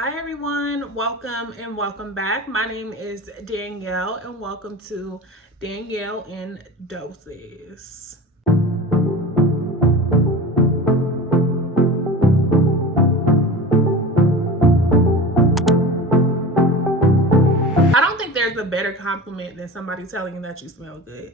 Hi everyone, welcome and welcome back. My name is Danielle and welcome to Danielle in Doses. I don't think there's a better compliment than somebody telling you that you smell good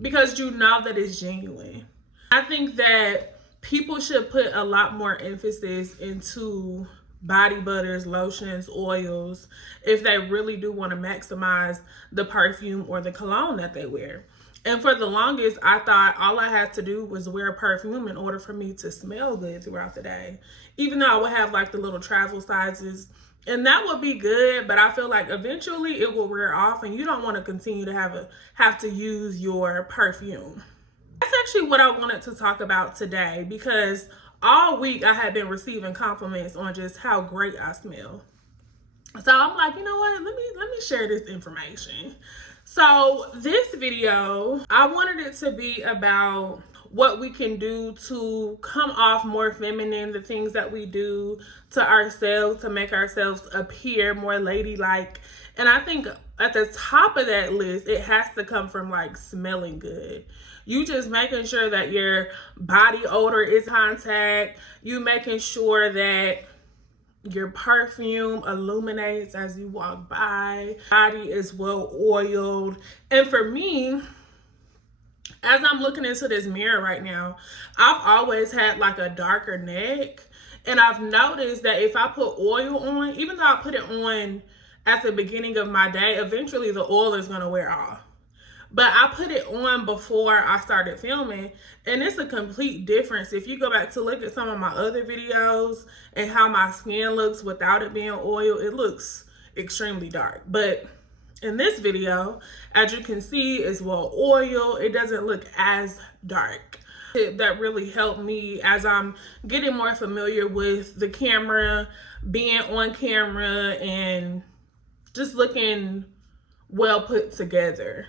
because you know that it's genuine. I think that people should put a lot more emphasis into body butters, lotions, oils, if they really do want to maximize the perfume or the cologne that they wear. And for the longest, I thought all I had to do was wear perfume in order for me to smell good throughout the day. Even though I would have like the little travel sizes, and that would be good, but I feel like eventually it will wear off and you don't want to continue to have to use your perfume. That's actually what I wanted to talk about today because all week I had been receiving compliments on just how great I smell. So I'm like, you know what? Let me share this information. So this video, I wanted it to be about what we can do to come off more feminine, the things that we do to ourselves to make ourselves appear more ladylike. And I think at the top of that list, it has to come from like smelling good. You just making sure that your body odor is contact. You making sure that your perfume illuminates as you walk by. Body is well oiled. And for me, as I'm looking into this mirror right now, I've always had like a darker neck. And I've noticed that if I put oil on, even though I put it on at the beginning of my day, eventually the oil is going to wear off. But I put it on before I started filming, and it's a complete difference. If you go back to look at some of my other videos and how my skin looks without it being oil, it looks extremely dark. But in this video, as you can see, it's well oiled. It doesn't look as dark. That really helped me as I'm getting more familiar with the camera, being on camera, and just looking well put together.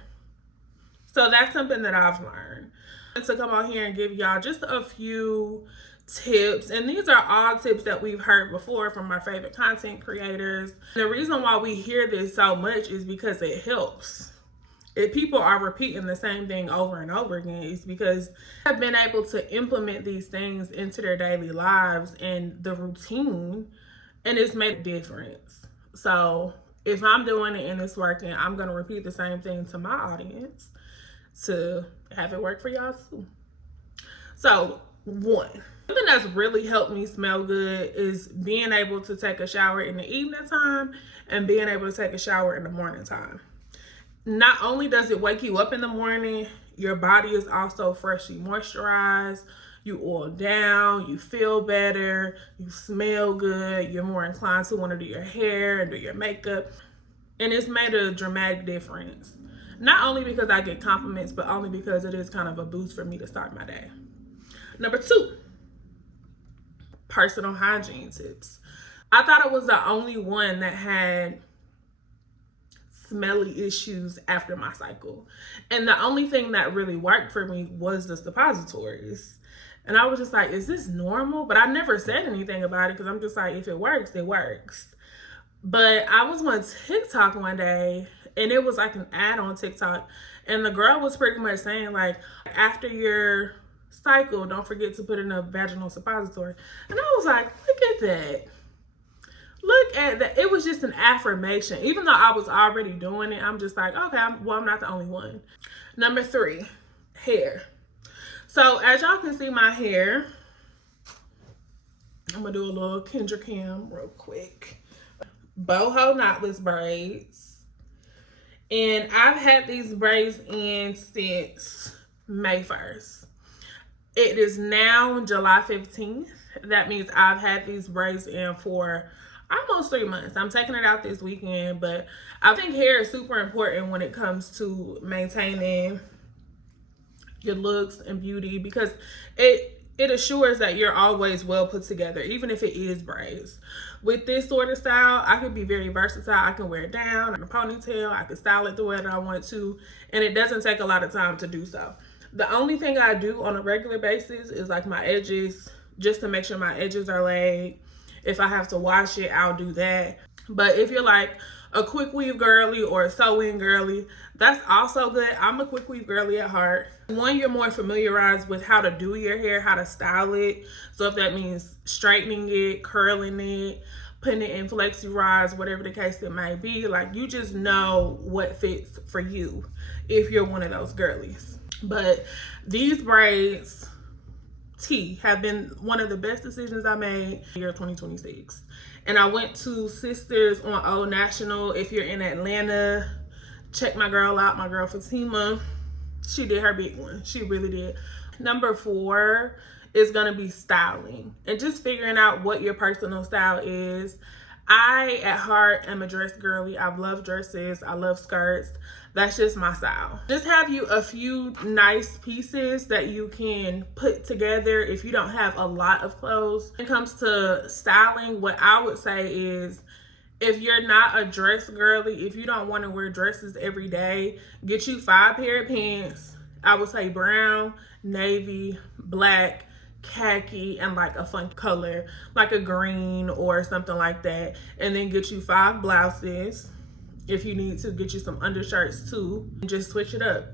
So that's something that I've learned. To come out here and give y'all just a few tips, and these are all tips that we've heard before from our favorite content creators. The reason why we hear this so much is because it helps. If people are repeating the same thing over and over again, it's because they've been able to implement these things into their daily lives and the routine, and it's made a difference. So if I'm doing it and it's working, I'm going to repeat the same thing to my audience to have it work for y'all too. So something that's really helped me smell good is being able to take a shower in the evening time and being able to take a shower in the morning time. Not only does it wake you up in the morning, your body is also freshly moisturized, you oil down, you feel better, you smell good, you're more inclined to want to do your hair and do your makeup. And it's made a dramatic difference. Not only because I get compliments, but only because it is kind of a boost for me to start my day. Number 2, personal hygiene tips. I thought it was the only one that had smelly issues after my cycle. And the only thing that really worked for me was the suppositories. And I was just like, is this normal? But I never said anything about it because I'm just like, if it works, it works. But I was on TikTok one day, and it was like an ad on TikTok, and the girl was pretty much saying like, after your cycle, don't forget to put in a vaginal suppository. And I was like, look at that. Look at that. It was just an affirmation. Even though I was already doing it, I'm just like, okay, I'm not the only one. Number 3, hair. So as y'all can see my hair, I'm gonna do a little Kendra Cam real quick. Boho knotless braids. And I've had these braids in since May 1st. It is now July 15th. That means I've had these braids in for almost 3 months. I'm taking it out this weekend, but I think hair is super important when it comes to maintaining your looks and beauty because it assures that you're always well put together, even if it is braids. With this sort of style, I can be very versatile. I can wear it down in a ponytail. I can style it the way that I want to, and it doesn't take a lot of time to do so. The only thing I do on a regular basis is like my edges, just to make sure my edges are laid. If I have to wash it, I'll do that. But if you're like a quick weave girly or a sew-in girly, that's also good. I'm a quick weave girly at heart. One, you're more familiarized with how to do your hair, how to style it. So if that means straightening it, curling it, putting it in flexi rods, whatever the case it may be, like you just know what fits for you if you're one of those girlies. But these braids have been one of the best decisions I made in the year 2026. And I went to Sisters on Old National. If you're in Atlanta, check my girl out, my girl Fatima. She did her big one. She really did. Number 4 is gonna be styling and just figuring out what your personal style is. I, at heart, am a dress girly. I love dresses. I love skirts. That's just my style. Just have you a few nice pieces that you can put together if you don't have a lot of clothes. When it comes to styling, what I would say is, if you're not a dress girly, if you don't want to wear dresses every day, get you 5 pair of pants. I would say brown, navy, black, khaki, and like a fun color, like a green or something like that. And then get you 5 blouses. If you need to, get you some undershirts too. And just switch it up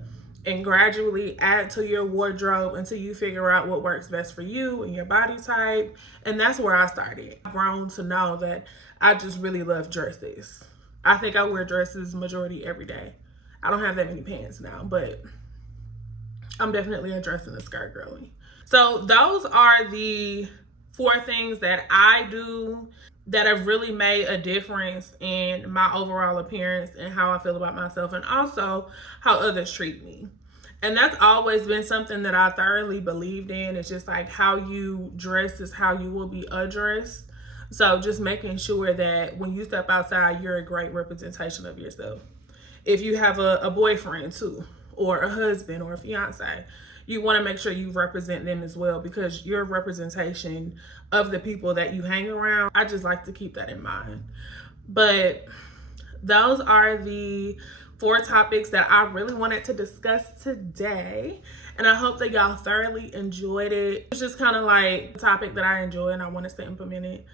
and gradually add to your wardrobe until you figure out what works best for you and your body type. And that's where I started. I've grown to know that I just really love dresses. I think I wear dresses majority every day. I don't have that many pants now, but I'm definitely a dress and a skirt girly. So those are the 4 things that I do that have really made a difference in my overall appearance and how I feel about myself, and also how others treat me. And that's always been something that I thoroughly believed in. It's just like how you dress is how you will be addressed. So just making sure that when you step outside, you're a great representation of yourself. If you have a boyfriend too, or a husband or a fiance, you want to make sure you represent them as well, because you're a representation of the people that you hang around. I just like to keep that in mind. But those are the 4 topics that I really wanted to discuss today. And I hope that y'all thoroughly enjoyed it. It's just kind of like a topic that I enjoy and I want us to implement it.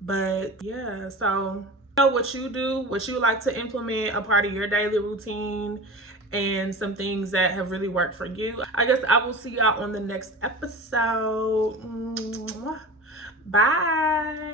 But yeah, so know what you do, what you like to implement, a part of your daily routine, and some things that have really worked for you. I guess I will see y'all on the next episode. Bye.